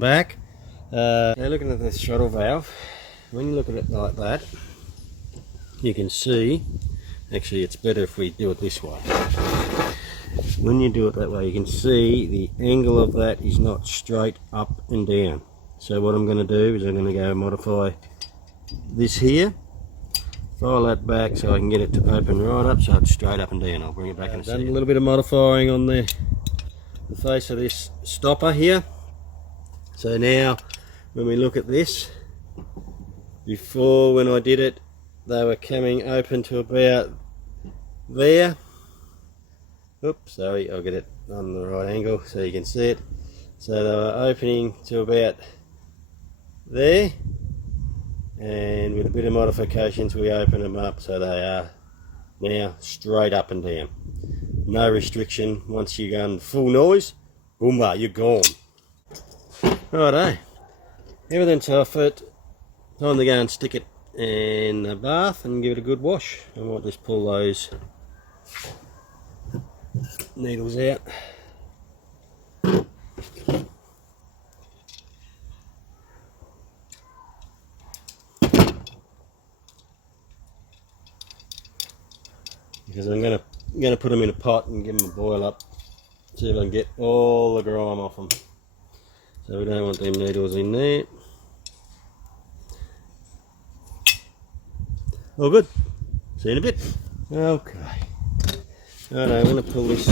welcome back. Now looking at the throttle valve, when you look at it like that, you can see, actually it's better if we do it this way. When you do it that way, you can see the angle of that is not straight up and down. So what I'm going to do is I'm going to go modify this here, file that back so I can get it to open right up so it's straight up and down. I'll bring it back in a second. Done a little bit of modifying on the face of this stopper here. So now when we look at this, before when I did it they were coming open to about there. Oops, sorry, I'll get it on the right angle so you can see it. So they were opening to about there, and with a bit of modifications we open them up so they are now straight up and down. No restriction. Once you go in full noise, boomba, you're gone. Righto, everything's off it. Time to go and stick it in the bath and give it a good wash. I might just pull those needles out. Because I'm going to put them in a pot and give them a boil up. See if I can get all the grime off them. So we don't want them needles in there. All good. See you in a bit. Okay. Alright, I'm going to pull this.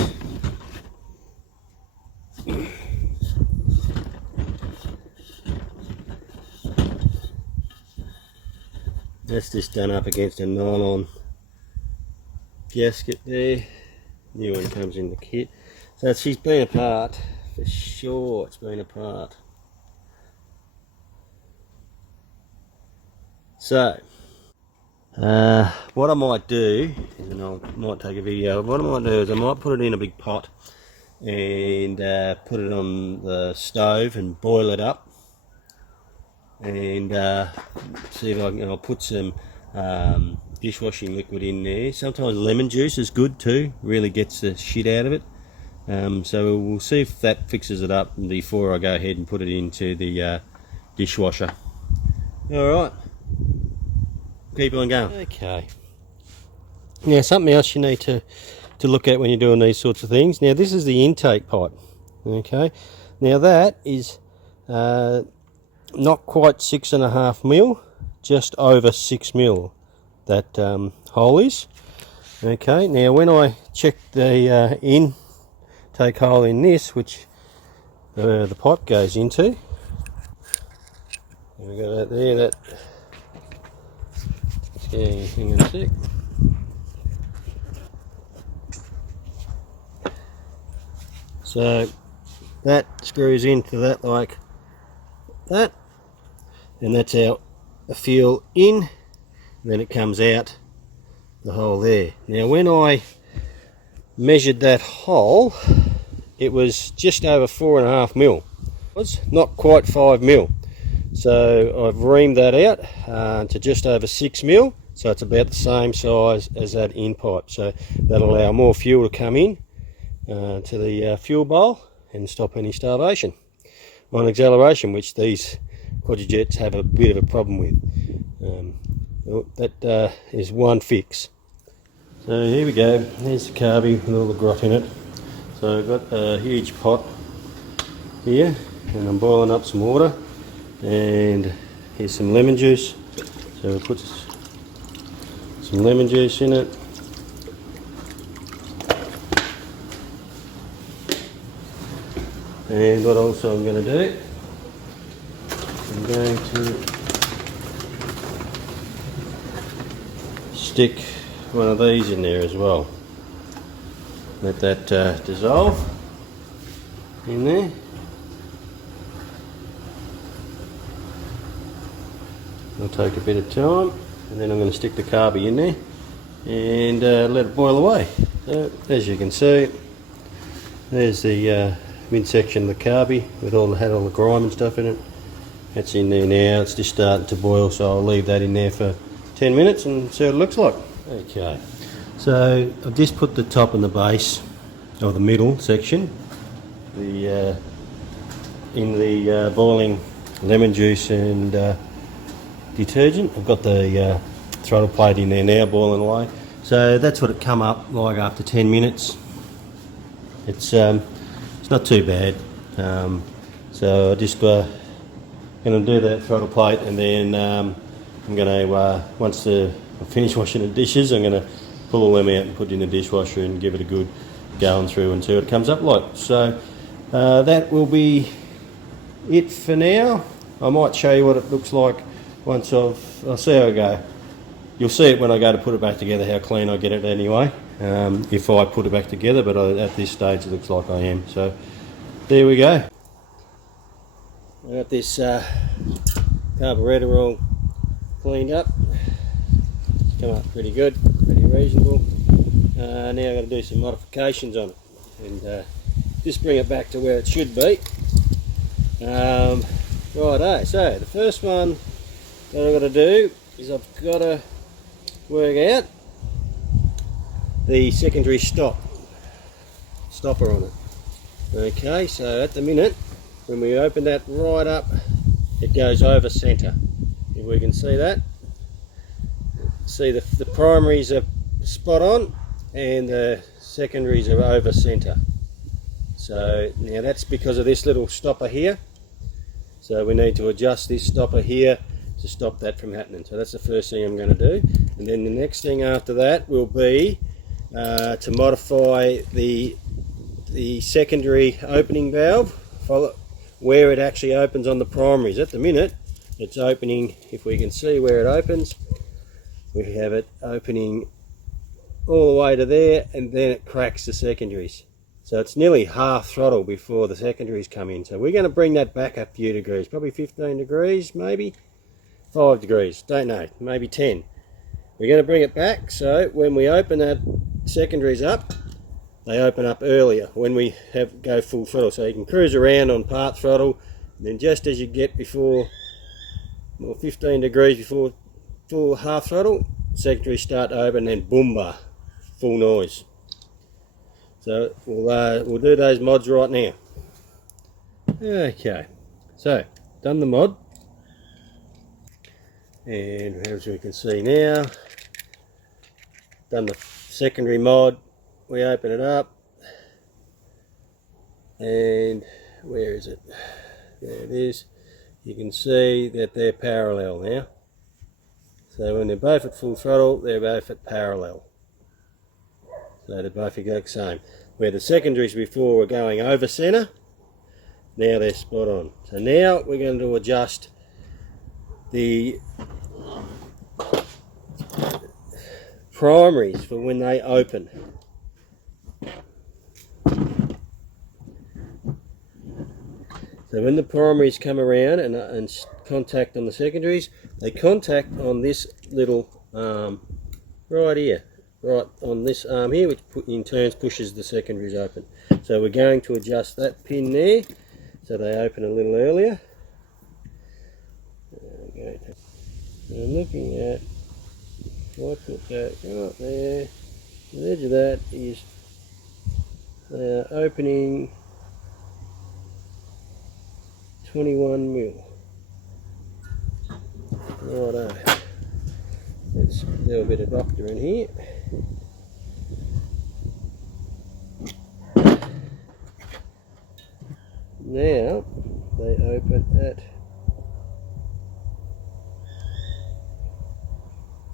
That's just done up against a nylon gasket there. New one comes in the kit. So she's been apart. For sure it's been apart. So what I might do, and I might take a video, what I might do is I might put it in a big pot and put it on the stove and boil it up, and see if I can, I'll put some dishwashing liquid in there. Sometimes lemon juice is good too, really gets the shit out of it. So we'll see if that fixes it up before I go ahead and put it into the dishwasher. Alright, keep on going. Okay. Now something else you need to look at when you're doing these sorts of things. Now this is the intake pipe. Okay. Now that is not quite 6.5 mil, just over 6 mil. That hole is. Okay. Now when I check the intake hole in this, which the pipe goes into, we got that there. That. Yeah, hang on a sec. So that screws into that like that, and that's our fuel in, and then it comes out the hole there. Now when I measured that hole, it was just over 4.5 mil. It was not quite 5 mil. So I've reamed that out to just over 6 mil, so it's about the same size as that in pipe. So that'll allow more fuel to come in to the fuel bowl and stop any starvation on acceleration, which these Quadrajets have a bit of a problem with. That is one fix. So here we go, there's the carby with all the grot in it. So I've got a huge pot here and I'm boiling up some water, and here's some lemon juice. So we'll put some lemon juice in it. And what also I'm going to do, I'm going to stick one of these in there as well. Let that dissolve in there. It'll take a bit of time, and then I'm going to stick the carby in there and let it boil away. So as you can see, there's the midsection of the carby with had all the grime and stuff in it. That's in there now. It's just starting to boil, so I'll leave that in there for 10 minutes and see what it looks like. Okay, so I've just put the top and the base, or the middle section, the in the boiling lemon juice and detergent. I've got the throttle plate in there now boiling away. So that's what it come up like after 10 minutes. It's not too bad. So I just going to do that throttle plate, and then I'm going to, once I finish washing the dishes, I'm going to pull all them out and put it in the dishwasher and give it a good going through and see what it comes up like. So that will be it for now. I might show you what it looks like once I'll see how I go. You'll see it when I go to put it back together, how clean I get it anyway, if I put it back together, but at this stage it looks like I am. So there we go. I got this carburetor all cleaned up. It's come up pretty good, pretty reasonable. Now I've got to do some modifications on it and just bring it back to where it should be. Righto, so the first one that I've got to do is I've got to work out the secondary stopper on it. Okay, so at the minute when we open that right up, it goes over centre. If we can see that, see the primaries are spot on and the secondaries are over centre. So now that's because of this little stopper here. So we need to adjust this stopper here to stop that from happening. So that's the first thing I'm going to do. And then the next thing after that will be to modify the secondary opening valve, where it actually opens on the primaries. At the minute it's opening, if we can see where it opens, we have it opening all the way to there, and then it cracks the secondaries. So it's nearly half throttle before the secondaries come in. So we're going to bring that back a few degrees, probably 15 degrees, maybe 5 degrees, don't know, maybe 10. We're going to bring it back so when we open that secondaries up, they open up earlier when we go full throttle. So you can cruise around on part throttle, and then just as you get before, well, 15 degrees before full half throttle, secondaries start to open, and then boomba, full noise. So we'll do those mods right now. Okay, so done the mod, and as we can see now, done the secondary mod. We open it up, and where is it? There it is. You can see that they're parallel now. So when they're both at full throttle, they're both at parallel. So they're both exact the same. Where the secondaries before were going over centre, now they're spot on. So now we're going to adjust the primaries for when they open. So when the primaries come around and contact on the secondaries, they contact on this little right here, right on this arm here, which in turn pushes the secondaries open. So we're going to adjust that pin there so they open a little earlier. Okay. And I'm looking at, if I put that right there, the edge of that is opening 21 mil. Righto. Let's do a bit of doctor in here. Now they open at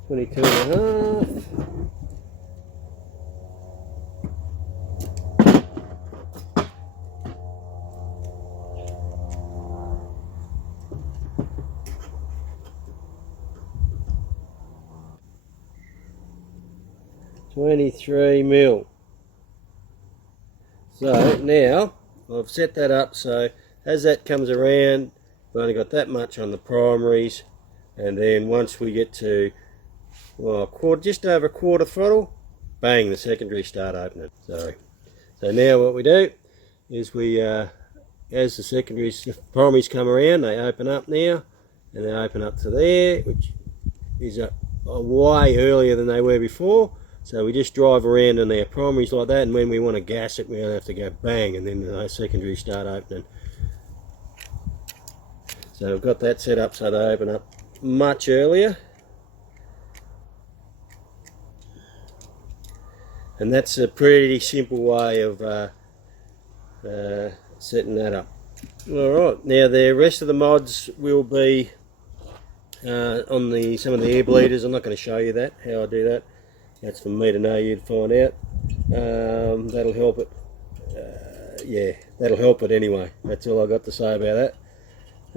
22.5. $23 mil. So now I've set that up so as that comes around, we've only got that much on the primaries, and then once we get to, well, just over a quarter throttle, bang, the secondaries start opening. So now what we do is we, as the primaries come around, they open up now, and they open up to there, which is a way earlier than they were before. So we just drive around on their primaries like that, and when we want to gas it, we don't have to go bang, and then the secondaries start opening. So I've got that set up so they open up much earlier. And that's a pretty simple way of setting that up. Alright, now the rest of the mods will be on some of the air bleeders. I'm not going to show you that, how I do that. That's for me to know, you to find out. That'll help it. Yeah, that'll help it anyway. That's all I got to say about that.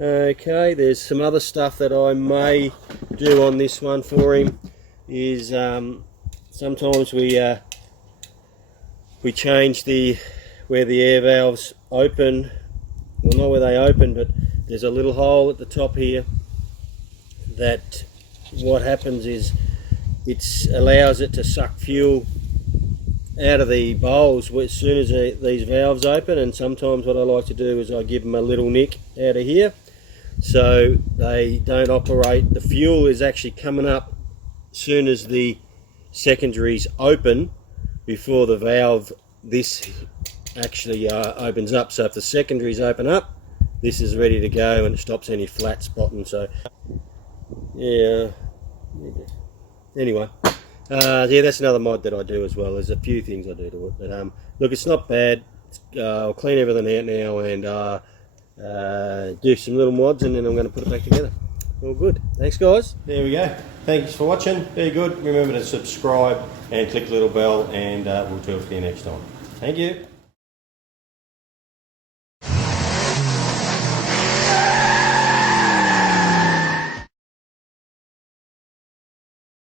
Okay, there's some other stuff that I may do on this one for him. Is sometimes we change where the air valves open. Well, not where they open, but there's a little hole at the top here. That what happens is it allows it to suck fuel out of the bowls as soon as these valves open, and sometimes what I like to do is I give them a little nick out of here so they don't operate. The fuel is actually coming up as soon as the secondaries open before the valve this actually opens up. So if the secondaries open up, this is ready to go and it stops any flat spotting. So yeah, anyway, yeah, that's another mod that I do as well. There's a few things I do to it, but look, it's not bad. I'll clean everything out now and do some little mods, and then I'm going to put it back together. All good. Thanks, guys. There we go. Thanks for watching. Very good. Remember to subscribe and click the little bell, and we'll talk to you next time. Thank you.